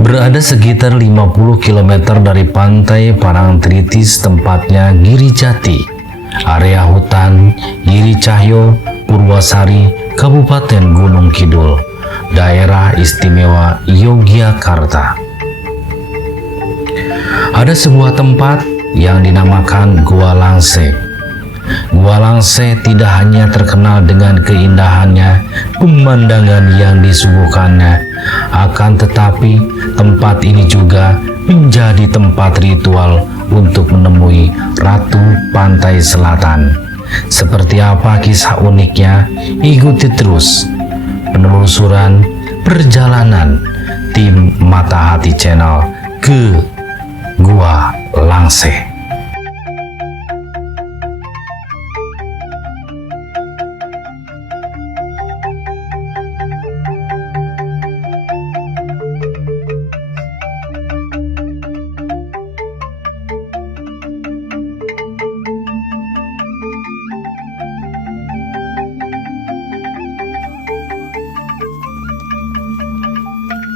Berada sekitar 50 km dari pantai Parangtritis, tempatnya Girijati, area hutan Giri Cahyo, Purwasari, Kabupaten Gunung Kidul, Daerah Istimewa Yogyakarta. Ada sebuah tempat yang dinamakan Gua Langse. Gua Langse tidak hanya terkenal dengan keindahannya, pemandangan yang disuguhkannya, akan tetapi tempat ini juga menjadi tempat ritual untuk menemui Ratu Pantai Selatan. Seperti apa kisah uniknya? Ikuti terus penelusuran perjalanan tim Mata Hati Channel ke Gua Langse.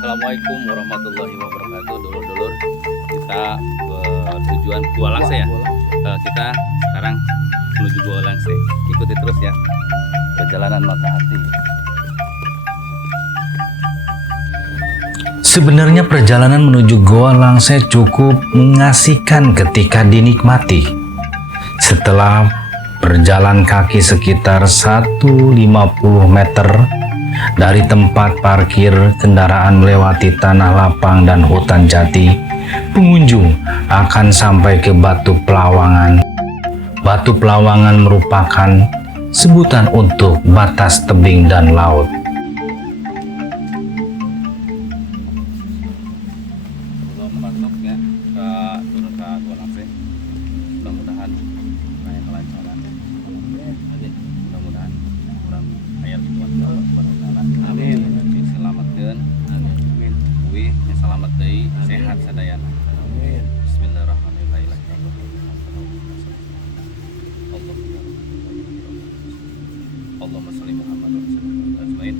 Assalamualaikum warahmatullahi wabarakatuh. Dulur-dulur, kita bertujuan Gua Langse ya. Kita sekarang menuju Gua Langse. Ikuti terus ya perjalanan Mata Hati. Sebenarnya perjalanan menuju Gua Langse cukup mengasihkan ketika dinikmati. Setelah berjalan kaki sekitar 150 meter dari tempat parkir kendaraan melewati tanah lapang dan hutan jati, pengunjung akan sampai ke Batu Pelawangan. Batu Pelawangan merupakan sebutan untuk batas tebing dan laut. Sebelum masuk ya ke turun ke Gua Langse, mudah-mudahan kayak kelancaran. Mudah-mudahan kurang ayat Tuhan subhanahu wa taala. Amin. Diselamatkeun. Amin. Kuwi selamat deui, sehat sadayana. Amin. Bismillahirrahmanirrahim. Allahumma shalli Muhammad wa sallim ajmain.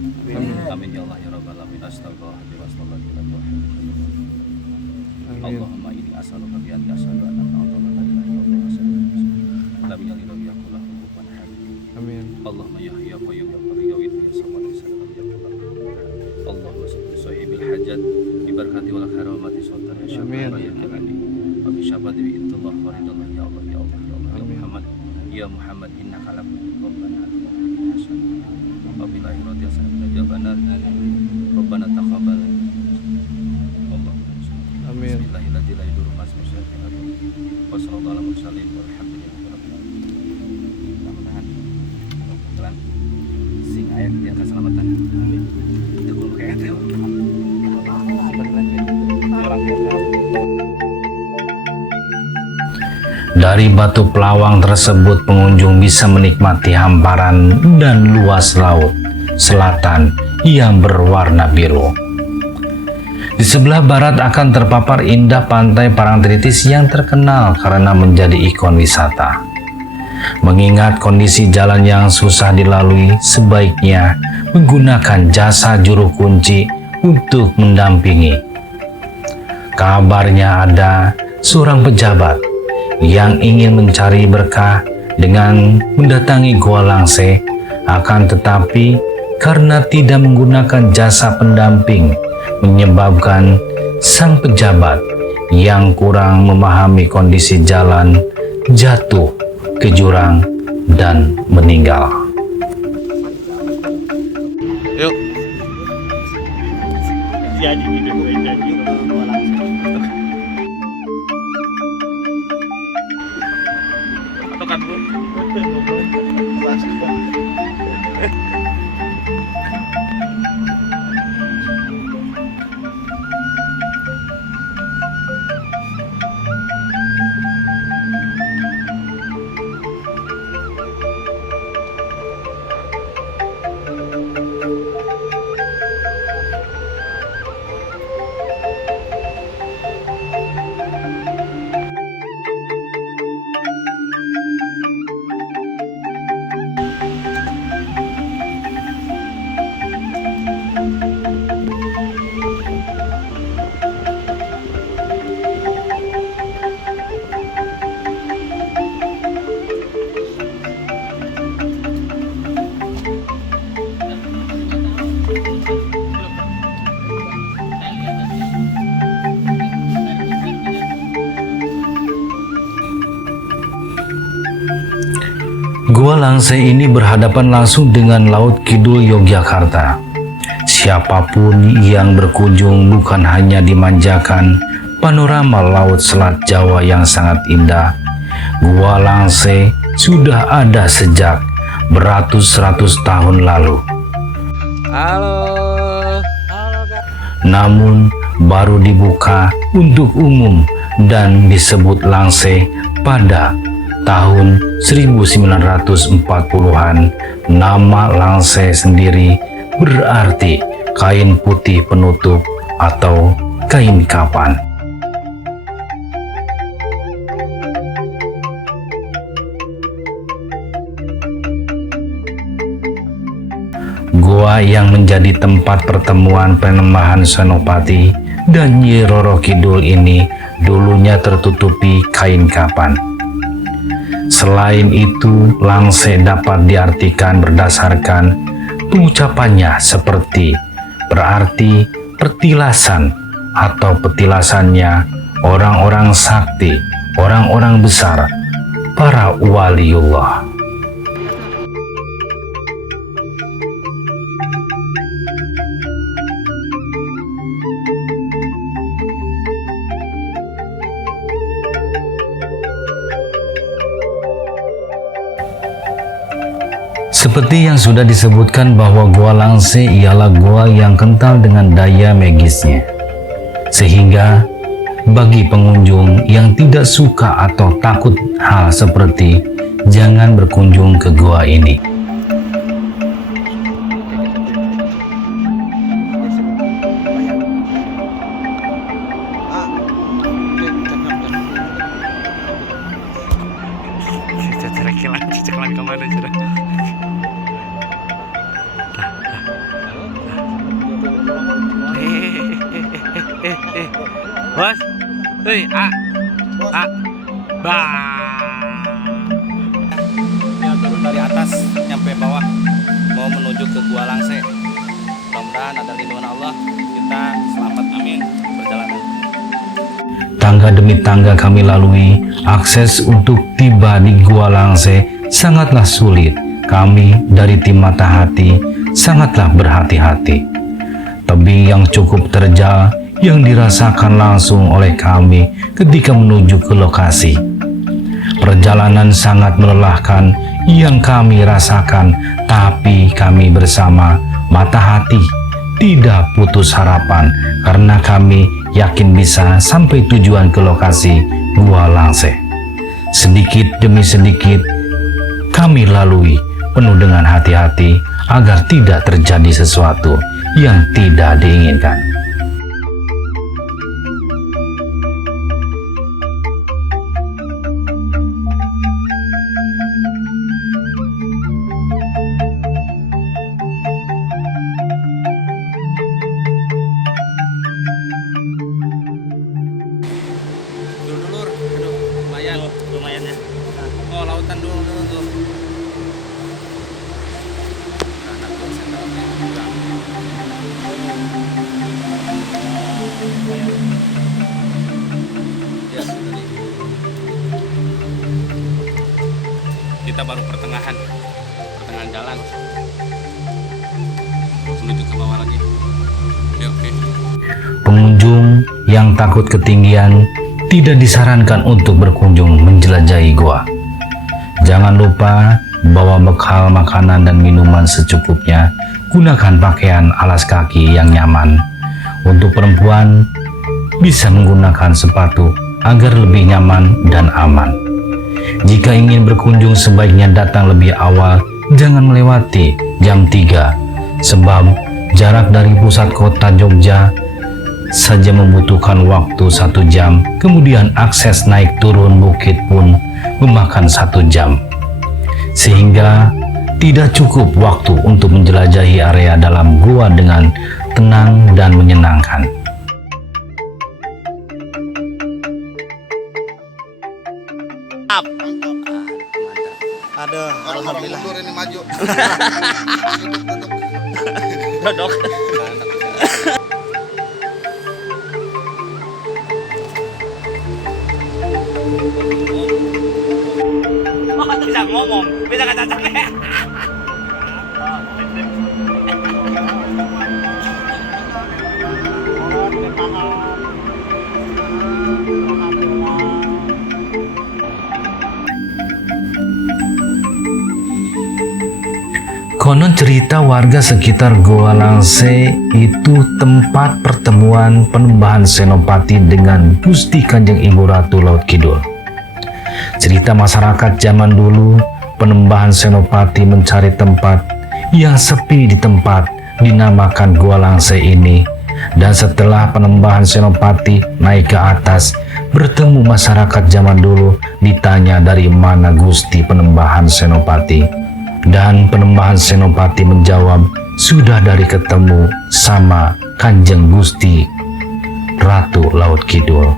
Amin ya Allah ya rabbal alamin. Astagfirullahaladzim. Allahumma inni as'aluka bi anna asyhadu anna Muhammadan rasulullah sallallahu alaihi wasallam. Amin. Allahumma ya hayyu ya qayyum ya qayyum ya samad ya salam ya Allah. Allahumma salli sahibil hajat bi barakati wal karamati sultan ya syafii ya kirani wa bi syafati bi illallah wa ridallah ya Allah ya Allah ya Allah ya Muhammad ya Muhammad innaka ala kulli rabbana hasan wa bil akhirati hasan wa jabana rabbana taqabbal. Amin. Bismillahirrahmanirrahim. La yadurru ma ismihi syai'un. Wa sallallahu alaihi wasallam walhamdulillahi rabbil alamin. Mudah-mudahan jalan sing aya di atas keselamatan. Amin. Itu kudu kayak teh. Dari Batu Pelawang tersebut, pengunjung bisa menikmati hamparan dan luas laut selatan yang berwarna biru. Di sebelah barat akan terpapar indah pantai Parangtritis yang terkenal karena menjadi ikon wisata. Mengingat kondisi jalan yang susah dilalui, sebaiknya menggunakan jasa juru kunci untuk mendampingi. Kabarnya ada seorang pejabat yang ingin mencari berkah dengan mendatangi Gua Langse, akan tetapi karena tidak menggunakan jasa pendamping, menyebabkan sang pejabat yang kurang memahami kondisi jalan jatuh ke jurang dan meninggal. Yuk. Jadi hidup jadi Gua Langse. Atau kan Bu? Gua Langse ini berhadapan langsung dengan Laut Kidul Yogyakarta. Siapapun yang berkunjung bukan hanya dimanjakan panorama Laut Selat Jawa yang sangat indah. Gua Langse sudah ada sejak beratus-ratus tahun lalu. Namun baru dibuka untuk umum dan disebut Langse pada tahun 1940-an. Nama Langse sendiri berarti kain putih penutup atau kain kapan. Gua yang menjadi tempat pertemuan Penembahan Senopati dan Nyi Roro Kidul ini dulunya tertutupi kain kapan. Selain itu, Langse dapat diartikan berdasarkan pengucapannya seperti berarti pertilasan atau petilasannya orang-orang sakti, orang-orang besar, para waliullah. Seperti yang sudah disebutkan bahwa Gua Langse ialah gua yang kental dengan daya magisnya. Sehingga bagi pengunjung yang tidak suka atau takut hal seperti jangan berkunjung ke gua ini. Bos, hei, Ya turun dari atas nyampe bawah mau menuju ke Gua Langse. Mudah-mudahan ada lindungan Allah, kita selamat, amin, perjalanan. Tangga demi tangga kami lalui, akses untuk tiba di Gua Langse sangatlah sulit. Kami dari tim Matahati sangatlah berhati-hati. Tebing yang cukup terjal yang dirasakan langsung oleh kami ketika menuju ke lokasi. Perjalanan sangat melelahkan yang kami rasakan, tapi kami bersama Matahati tidak putus harapan karena kami yakin bisa sampai tujuan ke lokasi Gua Langse. Sedikit demi sedikit kami lalui penuh dengan hati-hati agar tidak terjadi sesuatu yang tidak diinginkan. Dulur, aduh, lumayan ya. Oh, lautan dulu tuh. Anak tuh sendoknya juga. Ya, tadi. Kita baru pertengahan jalan menuju ke bawah lagi. Oke. Pengunjung yang takut ketinggian tidak disarankan untuk berkunjung menjelajahi gua. Jangan lupa bawa bekal makanan dan minuman secukupnya. Gunakan pakaian alas kaki yang nyaman. Untuk perempuan bisa menggunakan sepatu agar lebih nyaman dan aman. Jika ingin berkunjung sebaiknya datang lebih awal, jangan melewati jam 3 sebab jarak dari pusat kota Jogja saja membutuhkan waktu 1 jam, kemudian akses naik turun bukit pun memakan 1 jam. Sehingga tidak cukup waktu untuk menjelajahi area dalam gua dengan tenang dan menyenangkan. Aduh, alhamdulillah. Mundur ini maju. Dodok. Oh, bisa ngomong, bisa ngacacak. Konon cerita warga sekitar Goa Langse itu tempat pertemuan Penembahan Senopati dengan Gusti Kanjeng Ibu Ratu Laut Kidul. Cerita masyarakat zaman dulu, Penembahan Senopati mencari tempat yang sepi di tempat dinamakan Goa Langse ini. Dan setelah Penembahan Senopati naik ke atas, bertemu masyarakat zaman dulu, ditanya dari mana Gusti Penembahan Senopati. Dan Penembahan Senopati menjawab, sudah dari ketemu sama Kanjeng Gusti Ratu Laut Kidul.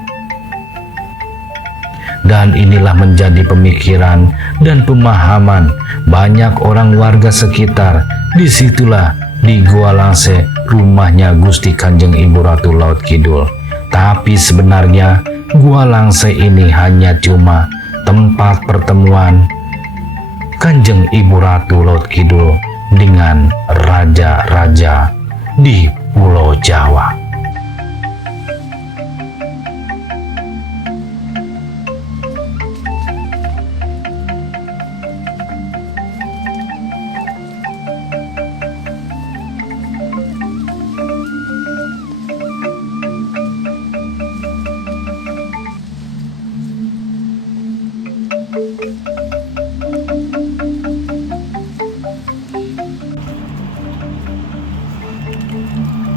Dan inilah menjadi pemikiran dan pemahaman banyak orang warga sekitar. Disitulah di Goa Langse rumahnya Gusti Kanjeng Ibu Ratu Laut Kidul. Tapi sebenarnya Goa Langse ini hanya cuma tempat pertemuan Kanjeng Ibu Ratu Laut Kidul dengan raja-raja di Pulau Jawa.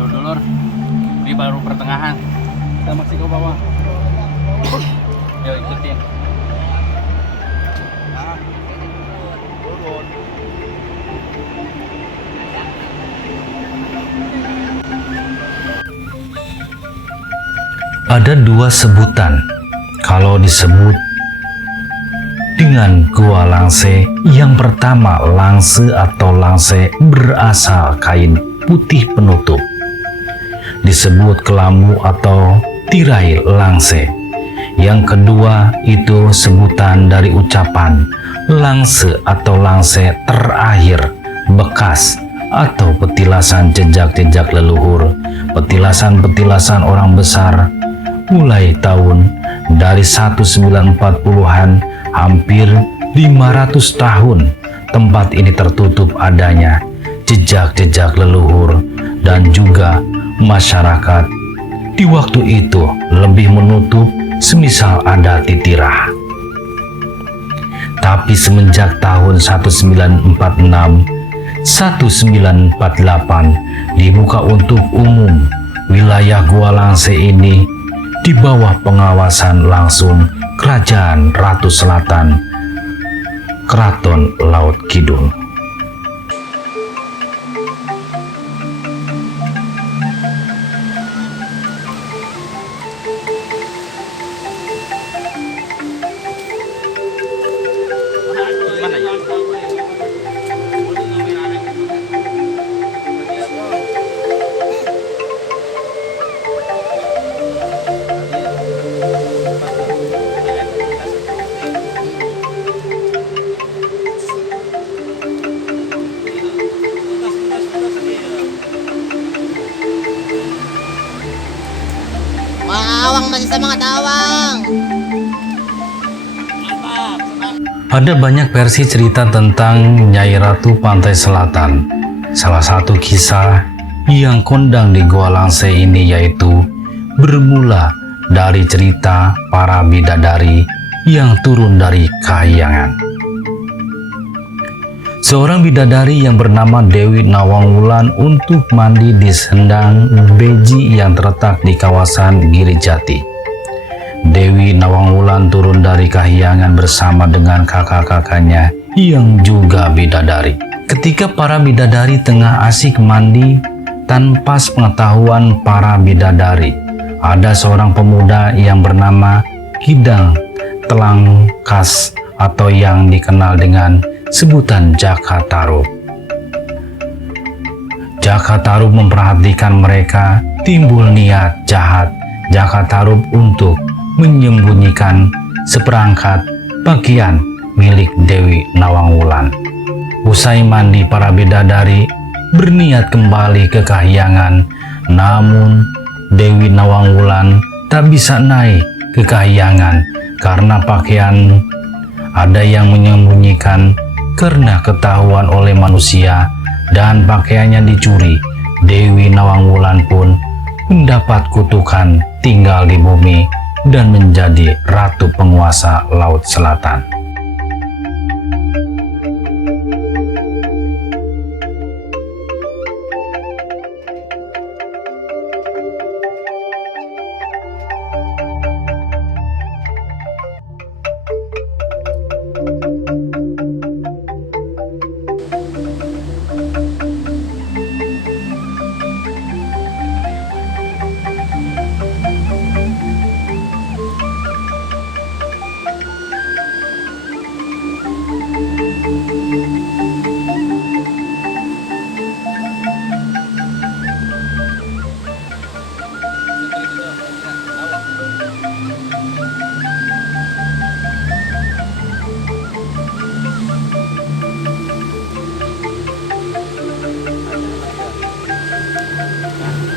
Dulur, ini baru pertengahan. Kita masih ke bawah. Yuk ikutin. Ada dua sebutan kalau disebut dengan Goa Langse. Yang pertama, langse atau langse berasal kain putih penutup, disebut kelambu atau tirai langse. Yang kedua itu sebutan dari ucapan langse atau langse terakhir, bekas atau petilasan jejak-jejak leluhur, petilasan-petilasan orang besar mulai tahun dari 1940-an hampir 500 tahun tempat ini tertutup adanya jejak-jejak leluhur, dan juga masyarakat di waktu itu lebih menutup semisal ada titirah. Tapi semenjak tahun 1946, 1948 dibuka untuk umum, wilayah Goa Langse ini di bawah pengawasan langsung Kerajaan Ratu Selatan, Keraton Laut Kidul. Mana ya? Awang masih semangat awang. Ada banyak versi cerita tentang Nyai Ratu Pantai Selatan. Salah satu kisah yang kondang di Goa Langse ini yaitu bermula dari cerita para bidadari yang turun dari kahyangan. Seorang bidadari yang bernama Dewi Nawangwulan untuk mandi di sendang beji yang terletak di kawasan Girijati. Dewi Nawangwulan turun dari kahyangan bersama dengan kakak-kakaknya yang juga bidadari. Ketika para bidadari tengah asik mandi, tanpa sepengetahuan para bidadari, ada seorang pemuda yang bernama Kidang Telangkas atau yang dikenal dengan sebutan Jaka Tarub. Jaka Tarub memperhatikan mereka, timbul niat jahat Jaka Tarub untuk menyembunyikan seperangkat pakaian milik Dewi Nawangwulan. Usai mandi, para bidadari berniat kembali ke Kahyangan, namun Dewi Nawangwulan tak bisa naik ke Kahyangan karena pakaian ada yang menyembunyikan. Karena ketahuan oleh manusia dan pakaiannya dicuri, Dewi Nawangwulan pun mendapat kutukan tinggal di bumi dan menjadi ratu penguasa Laut Selatan.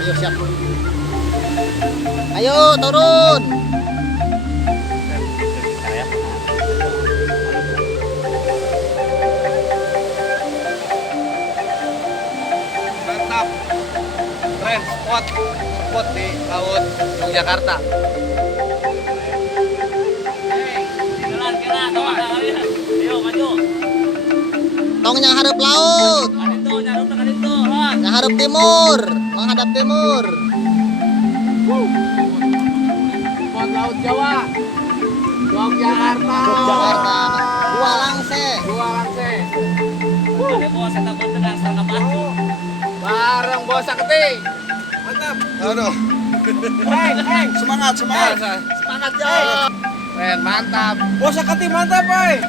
Ayo siap. Ayo turun. Mantap. Keren, spot di laut Yogyakarta. Ayo maju. Tong yang harap laut. Yang harap timur, menghadap timur. Spot laut Jawa. Yogyakarta. Jakarta. Dua langse. Bareng Bos Sakti. Mantap. Aduh. Semangat. Semangat Jai. Keren, mantap. Bos Sakti mantap, Boy.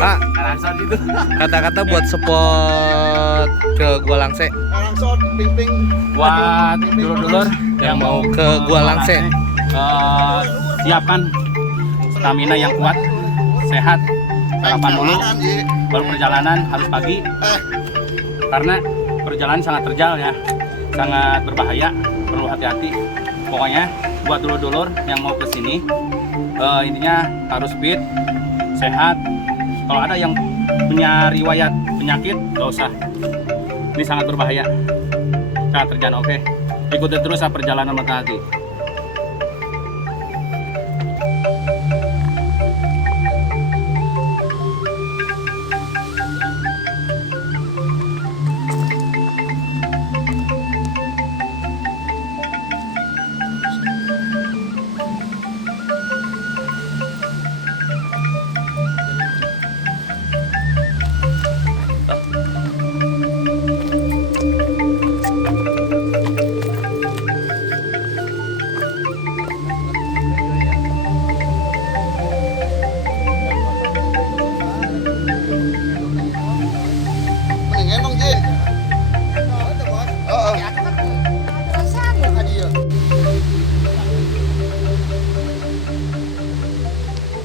Pak, kata-kata buat spot ke Gua Langse. Buat dulur-dulur Yang mau ke Gua Langse. Siapkan stamina yang kuat, sehat, sarapan dulu. Baru perjalanan harus pagi, karena perjalanan sangat terjal ya, sangat berbahaya, perlu hati-hati. Pokoknya buat dulur-dulur yang mau ke sini, intinya harus fit, sehat. Kalau ada yang punya riwayat penyakit, gak usah. Ini sangat berbahaya, sangat terjal. Oke, ikuti terus perjalanan mata hati.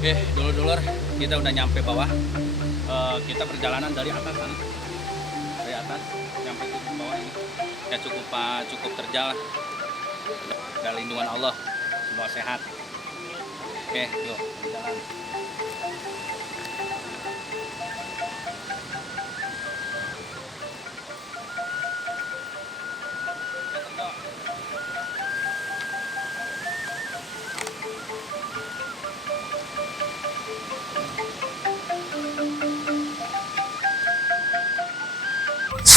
Oke, dulur-dulur, kita udah nyampe bawah. Kita perjalanan dari atas sana, dari atas nyampe ke bawah ini. Ya cukup terjal. Dari lindungan Allah, semua sehat. Oke, yuk jalan.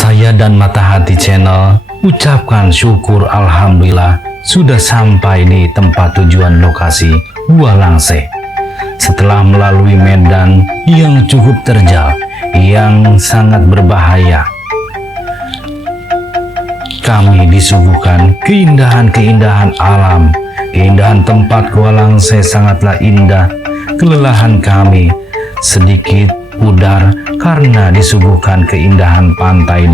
Saya dan Mata Hati Channel ucapkan syukur alhamdulillah sudah sampai di tempat tujuan lokasi Gua Langse. Setelah melalui medan yang cukup terjal, yang sangat berbahaya, kami disuguhkan keindahan-keindahan alam. Keindahan tempat Gua Langse sangatlah indah. Kelelahan kami sedikit pudar karena disuguhkan keindahan pantai.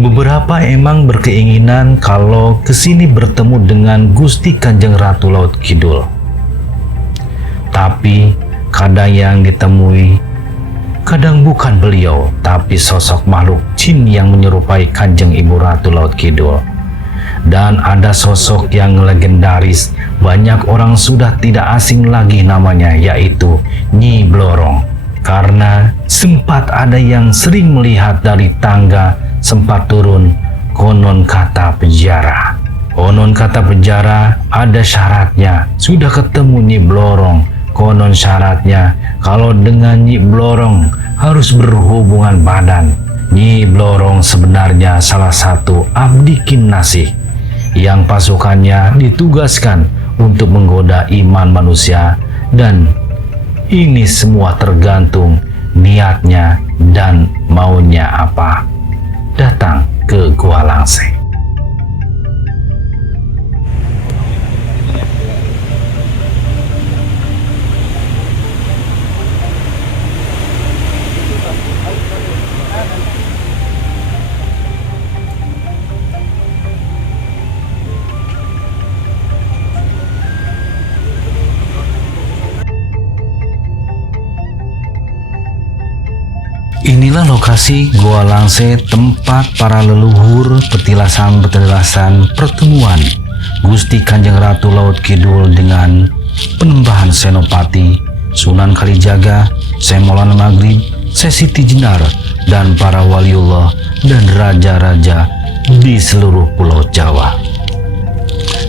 Beberapa emang berkeinginan kalau kesini bertemu dengan Gusti Kanjeng Ratu Laut Kidul. Tapi kadang yang ditemui, kadang bukan beliau, tapi sosok makhluk jin yang menyerupai Kanjeng Ibu Ratu Laut Kidul. Dan ada sosok yang legendaris, banyak orang sudah tidak asing lagi namanya, yaitu Nyi Blorong. Karena sempat ada yang sering melihat dari tangga sempat turun, konon kata penjara. Konon kata penjara ada syaratnya. Sudah ketemu Nyi Blorong, konon syaratnya kalau dengan Nyi Blorong harus berhubungan badan. Nyi Blorong sebenarnya salah satu abdi Kinnasih yang pasukannya ditugaskan untuk menggoda iman manusia, dan ini semua tergantung niatnya dan maunya apa. Datang ke Gua Langse. Inilah lokasi Gua Langse, tempat para leluhur petilasan-petilasan pertemuan Gusti Kanjeng Ratu Laut Kidul dengan Penembahan Senopati, Sunan Kalijaga, Syekh Maulana Maghrib, Syekh Siti Jenar, dan para waliullah dan raja-raja di seluruh pulau Jawa.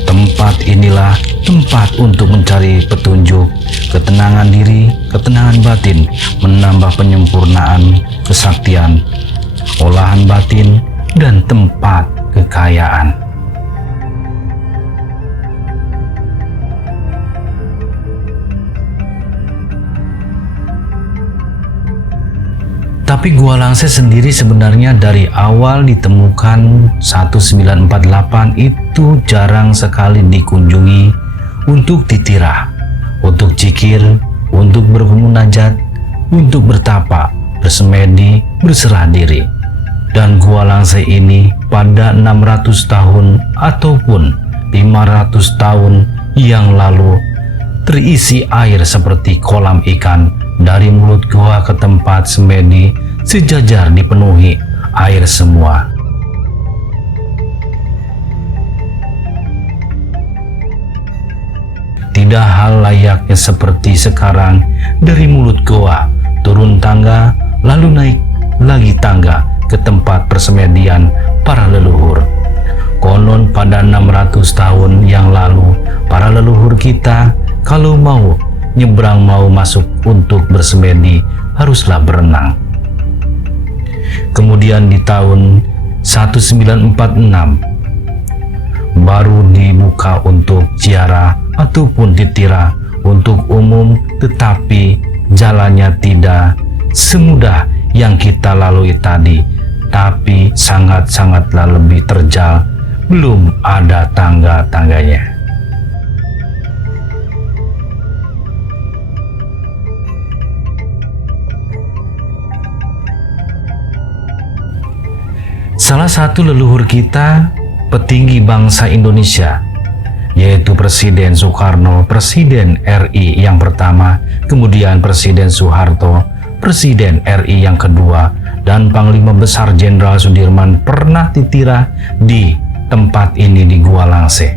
Tempat inilah tempat untuk mencari petunjuk, ketenangan diri, ketenangan batin, menambah penyempurnaan kesaktian, olahan batin, dan tempat kekayaan. Tapi Gua Langse sendiri sebenarnya dari awal ditemukan 1948 itu jarang sekali dikunjungi untuk ditirah, untuk zikir, untuk bermunajat, untuk bertapa, bersemedi, berserah diri. Dan Gua Langse ini pada 600 tahun ataupun 500 tahun yang lalu terisi air seperti kolam ikan. Dari mulut gua ke tempat semedi sejajar dipenuhi air semua. Tidak hal layaknya seperti sekarang, dari mulut goa turun tangga lalu naik lagi tangga ke tempat persemedian para leluhur. Konon pada 600 tahun yang lalu, para leluhur kita kalau mau nyebrang, mau masuk untuk bersemedi, haruslah berenang. Kemudian di tahun 1946 baru dibuka untuk ziarah ataupun titira untuk umum, tetapi jalannya tidak semudah yang kita lalui tadi, tapi sangat-sangatlah lebih terjal, belum ada tangga-tangganya. Salah satu leluhur kita, petinggi bangsa Indonesia, yaitu Presiden Soekarno, Presiden RI yang pertama, kemudian Presiden Soeharto, Presiden RI yang kedua, dan Panglima Besar Jenderal Sudirman pernah titira di tempat ini di Gua Langse.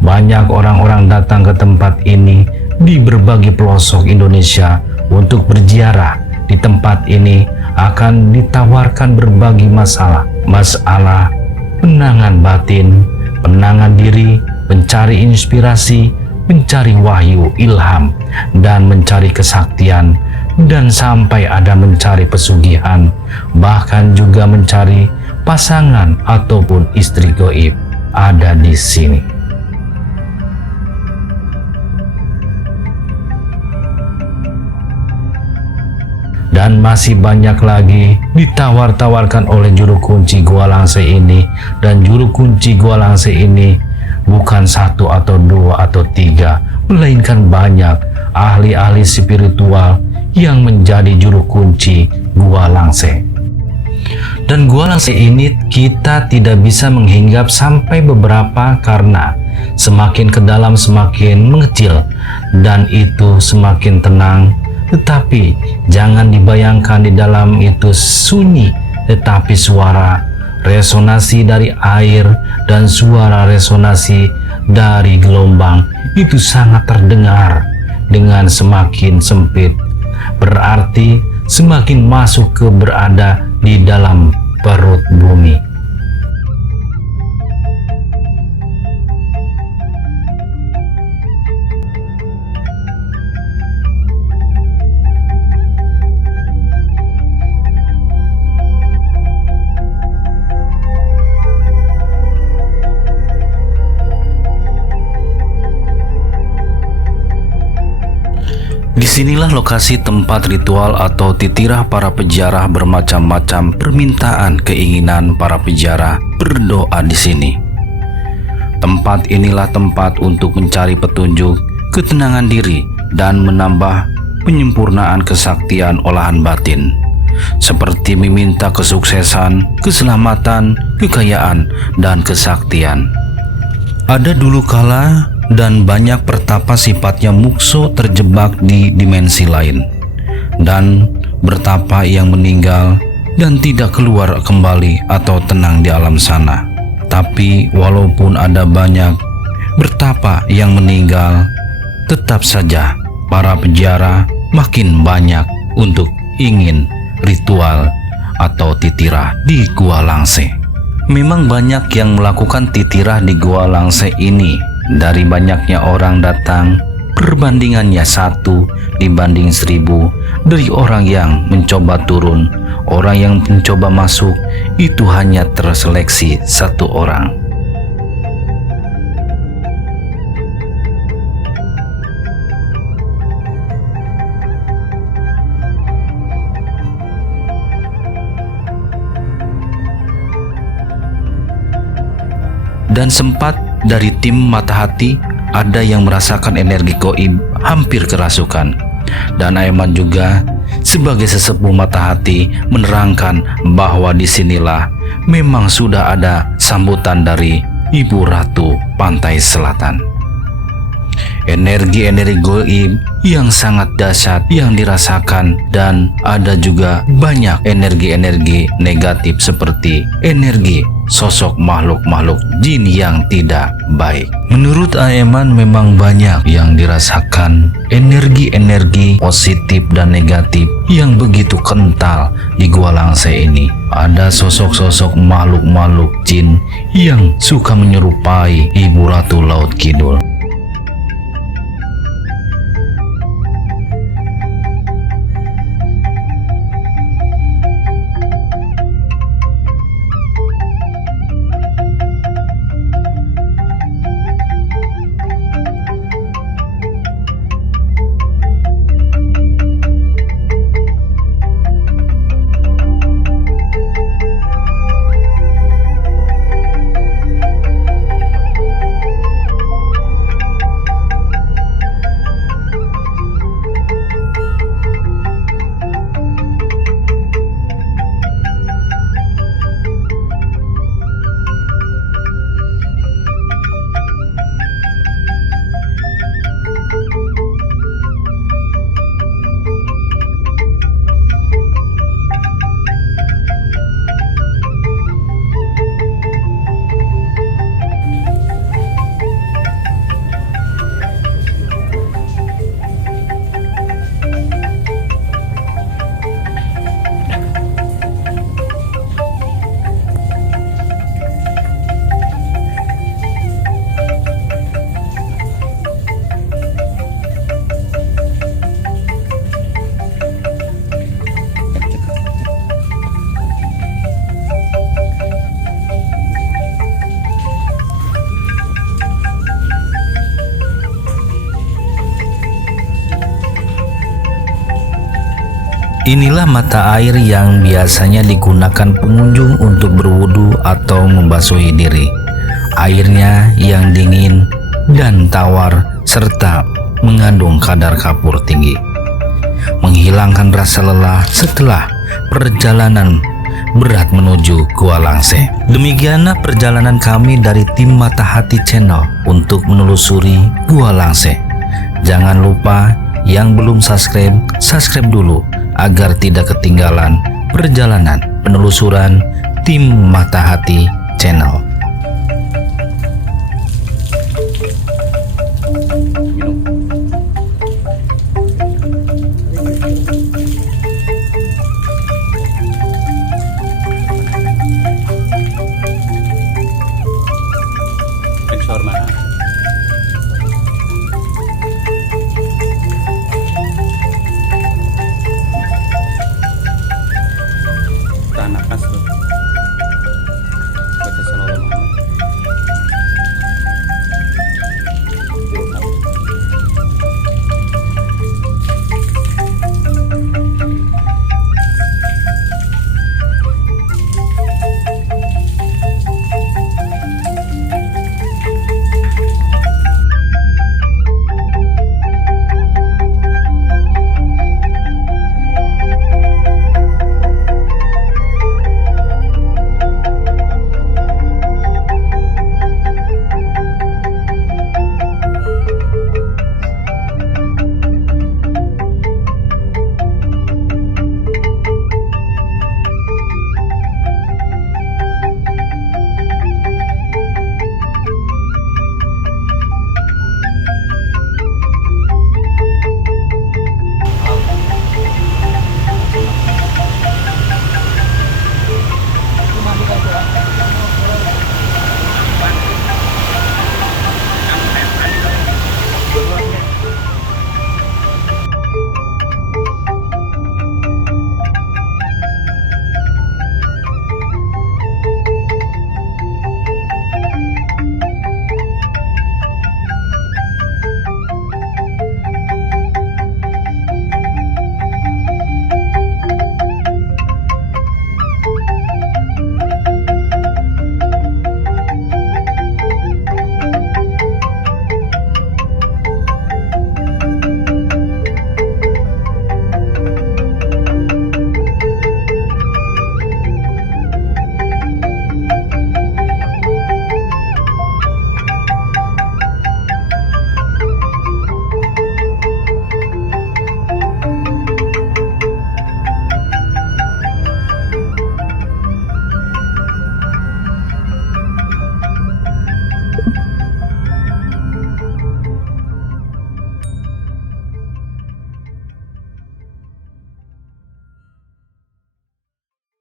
Banyak orang-orang datang ke tempat ini di berbagai pelosok Indonesia untuk berziarah. Di tempat ini akan ditawarkan berbagai masalah penangan batin, penangan diri, mencari inspirasi, mencari wahyu, ilham, dan mencari kesaktian, dan sampai ada mencari pesugihan, bahkan juga mencari pasangan ataupun istri gaib ada di sini. Dan masih banyak lagi ditawar-tawarkan oleh juru kunci Gua Langse ini, dan juru kunci Gua Langse ini bukan satu atau dua atau tiga, melainkan banyak ahli-ahli spiritual yang menjadi juru kunci Gua Langse. Dan Gua Langse ini kita tidak bisa menghinggap sampai beberapa karena semakin ke dalam semakin mengecil dan itu semakin tenang. Tetapi jangan dibayangkan di dalam itu sunyi, tetapi suara resonasi dari air dan suara resonasi dari gelombang itu sangat terdengar dengan semakin sempit. Berarti semakin masuk ke berada di dalam perut bumi. Disinilah lokasi tempat ritual atau titirah para peziarah, bermacam-macam permintaan keinginan para peziarah berdoa di sini. Tempat inilah tempat untuk mencari petunjuk, ketenangan diri, dan menambah penyempurnaan kesaktian olahan batin, seperti meminta kesuksesan, keselamatan, kekayaan, dan kesaktian. Ada dulu kala dan banyak pertapa sifatnya mukso terjebak di dimensi lain, dan bertapa yang meninggal dan tidak keluar kembali atau tenang di alam sana. Tapi walaupun ada banyak bertapa yang meninggal, tetap saja para peziarah makin banyak untuk ingin ritual atau titirah di Gua Langse. Memang banyak yang melakukan titirah di Gua Langse ini. Dari banyaknya orang datang, perbandingannya 1 dibanding 1000. Dari orang yang mencoba turun, orang yang mencoba masuk, itu hanya terseleksi 1 orang. Dan sempat dari tim Mata Hati ada yang merasakan energi gaib hampir kerasukan. Dan Aiman juga sebagai sesepuh Mata Hati menerangkan bahwa disinilah memang sudah ada sambutan dari Ibu Ratu Pantai Selatan. Energi-energi gaib yang sangat dahsyat yang dirasakan, dan ada juga banyak energi-energi negatif seperti energi sosok makhluk-makhluk jin yang tidak baik. Menurut Aeman memang banyak yang dirasakan energi-energi positif dan negatif yang begitu kental di Gua Langse ini. Ada sosok-sosok makhluk-makhluk jin yang suka menyerupai Ibu Ratu Laut Kidul. Inilah mata air yang biasanya digunakan pengunjung untuk berwudu atau membasuhi diri. Airnya yang dingin dan tawar serta mengandung kadar kapur tinggi, menghilangkan rasa lelah setelah perjalanan berat menuju Gua Langse. Demikianlah perjalanan kami dari tim Mata Hati Channel untuk menelusuri Gua Langse. Jangan lupa yang belum subscribe dulu agar tidak ketinggalan perjalanan penelusuran tim Mata Hati Channel.